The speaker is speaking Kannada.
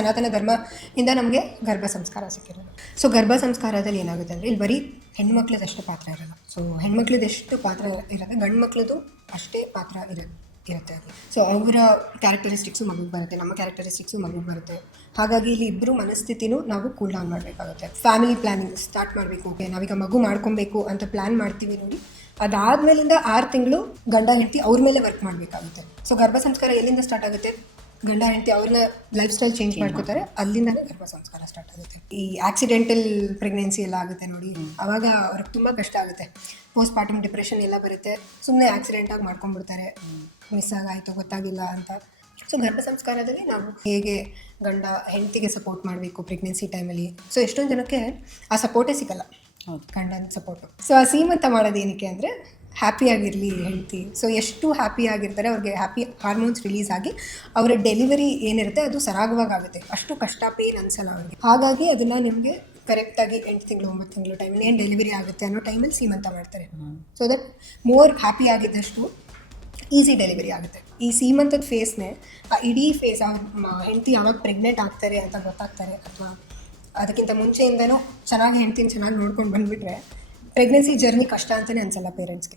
ಸನಾತನ ಧರ್ಮದಿಂದ ನಮಗೆ ಗರ್ಭ ಸಂಸ್ಕಾರ ಸಿಕ್ಕಿರೋದು. ಸೊ ಗರ್ಭ ಸಂಸ್ಕಾರದಲ್ಲಿ ಏನಾಗುತ್ತೆ ಅಂದರೆ ಇಲ್ಲಿ ಬರೀ ಹೆಣ್ಮಕ್ಳದಷ್ಟು ಪಾತ್ರ ಇರೋಲ್ಲ. ಸೊ ಹೆಣ್ಮಕ್ಳದೆಷ್ಟು ಪಾತ್ರ ಇರುತ್ತೆ, ಗಂಡು ಮಕ್ಳದ್ದು ಅಷ್ಟೇ ಪಾತ್ರ ಇರುತ್ತೆ ಅಲ್ಲಿ. ಸೊ ಅವರ ಕ್ಯಾರೆಕ್ಟರಿಸ್ಟಿಕ್ಸು ಮಗುಗೆ ಬರುತ್ತೆ, ನಮ್ಮ ಕ್ಯಾರೆಕ್ಟರಿಸ್ಟಿಕ್ಸು ಮಗುಗೆ ಬರುತ್ತೆ. ಹಾಗಾಗಿ ಇಲ್ಲಿ ಇಬ್ಬರು ಮನಸ್ಥಿತಿನೂ ನಾವು ಕೂಲ್ ಡೌನ್ ಮಾಡಬೇಕಾಗುತ್ತೆ. ಫ್ಯಾಮಿಲಿ ಪ್ಲ್ಯಾನಿಂಗ್ ಸ್ಟಾರ್ಟ್ ಮಾಡಬೇಕು. ಓಕೆ, ನಾವೀಗ ಮಗು ಮಾಡ್ಕೊಬೇಕು ಅಂತ ಪ್ಲ್ಯಾನ್ ಮಾಡ್ತೀವಿ ನೋಡಿ, ಅದಾದಮೇಲಿಂದ 6 ತಿಂಗಳು ಗಂಡ ಹೆಂಡತಿ ಅವ್ರ ಮೇಲೆ ವರ್ಕ್ ಮಾಡಬೇಕಾಗುತ್ತೆ. ಸೊ ಗರ್ಭ ಸಂಸ್ಕಾರ ಎಲ್ಲಿಂದ ಸ್ಟಾರ್ಟ್ ಆಗುತ್ತೆ? ಗಂಡ ಹೆಂಡತಿ ಅವ್ರನ್ನ ಲೈಫ್ ಸ್ಟೈಲ್ ಚೇಂಜ್ ಮಾಡ್ಕೋತಾರೆ, ಅಲ್ಲಿಂದನೇ ಗರ್ಭ ಸಂಸ್ಕಾರ ಸ್ಟಾರ್ಟ್ ಆಗುತ್ತೆ. ಈ ಆಕ್ಸಿಡೆಂಟಲ್ ಪ್ರೆಗ್ನೆನ್ಸಿ ಎಲ್ಲ ಆಗುತ್ತೆ ನೋಡಿ, ಆವಾಗ ಅವ್ರಿಗೆ ತುಂಬ ಕಷ್ಟ ಆಗುತ್ತೆ. ಪೋಸ್ಟ್ ಪಾರ್ಟಮ್ ಡಿಪ್ರೆಷನ್ ಎಲ್ಲ ಬರುತ್ತೆ. ಸುಮ್ಮನೆ ಆಕ್ಸಿಡೆಂಟಾಗಿ ಮಾಡ್ಕೊಂಡ್ಬಿಡ್ತಾರೆ, ಮಿಸ್ ಆಗಾಯಿತು ಗೊತ್ತಾಗಿಲ್ಲ ಅಂತ. ಸೊ ಗರ್ಭ ಸಂಸ್ಕಾರದಲ್ಲಿ ನಾವು ಹೇಗೆ ಗಂಡ ಹೆಂಡತಿಗೆ ಸಪೋರ್ಟ್ ಮಾಡಬೇಕು ಪ್ರೆಗ್ನೆನ್ಸಿ ಟೈಮಲ್ಲಿ. ಸೊ ಎಷ್ಟೊಂದು ಜನಕ್ಕೆ ಆ ಸಪೋರ್ಟೇ ಸಿಗಲ್ಲ, ಗಂಡನ ಸಪೋರ್ಟು. ಸೊ ಆ ಸೀಮಂತ ಮಾಡೋದು ಏನಕ್ಕೆ ಅಂದರೆ ಹ್ಯಾಪಿಯಾಗಿರಲಿ ಹೆಂಡತಿ. ಸೊ ಎಷ್ಟು ಹ್ಯಾಪಿ ಆಗಿರ್ತಾರೆ, ಅವ್ರಿಗೆ ಹ್ಯಾಪಿ ಹಾರ್ಮೋನ್ಸ್ ರಿಲೀಸ್ ಆಗಿ ಅವರ ಡೆಲಿವರಿ ಏನಿರುತ್ತೆ ಅದು ಸರಾಗವಾಗಿ ಆಗುತ್ತೆ. ಅಷ್ಟು ಕಷ್ಟ ಪೇನ್ ಅನ್ಸಲ್ಲ ಅವ್ರಿಗೆ. ಹಾಗಾಗಿ ಅದನ್ನು ನಿಮಗೆ ಕರೆಕ್ಟಾಗಿ 8 ತಿಂಗಳು 9 ತಿಂಗಳು ಟೈಮಲ್ಲಿ ಏನು ಡೆಲಿವರಿ ಆಗುತ್ತೆ ಅನ್ನೋ ಟೈಮಲ್ಲಿ ಸೀಮಂತ ಮಾಡ್ತಾರೆ. ಸೊ ದಟ್ ಮೋರ್ ಹ್ಯಾಪಿ ಆಗಿದ್ದಷ್ಟು ಈಸಿ ಡೆಲಿವರಿ ಆಗುತ್ತೆ. ಈ ಸೀಮಂತದ ಫೇಸ್ನೇ ಇಡೀ ಫೇಸ್ ಅವ್ರ ಹೆಂಡತಿ ಯಾವಾಗ ಪ್ರೆಗ್ನೆಂಟ್ ಆಗ್ತಾರೆ ಅಂತ ಗೊತ್ತಾಗ್ತಾರೆ, ಅಥವಾ ಅದಕ್ಕಿಂತ ಮುಂಚೆಯಿಂದನೂ ಚೆನ್ನಾಗಿ ಹೆಂಡ್ತಿನ ಚೆನ್ನಾಗಿ ನೋಡ್ಕೊಂಡು ಬಂದುಬಿಟ್ರೆ ಪ್ರೆಗ್ನೆನ್ಸಿ ಜರ್ನಿ ಕಷ್ಟ ಅಂತಲೇ ಅನಿಸಲ್ಲ ಪೇರೆಂಟ್ಸ್ಗೆ.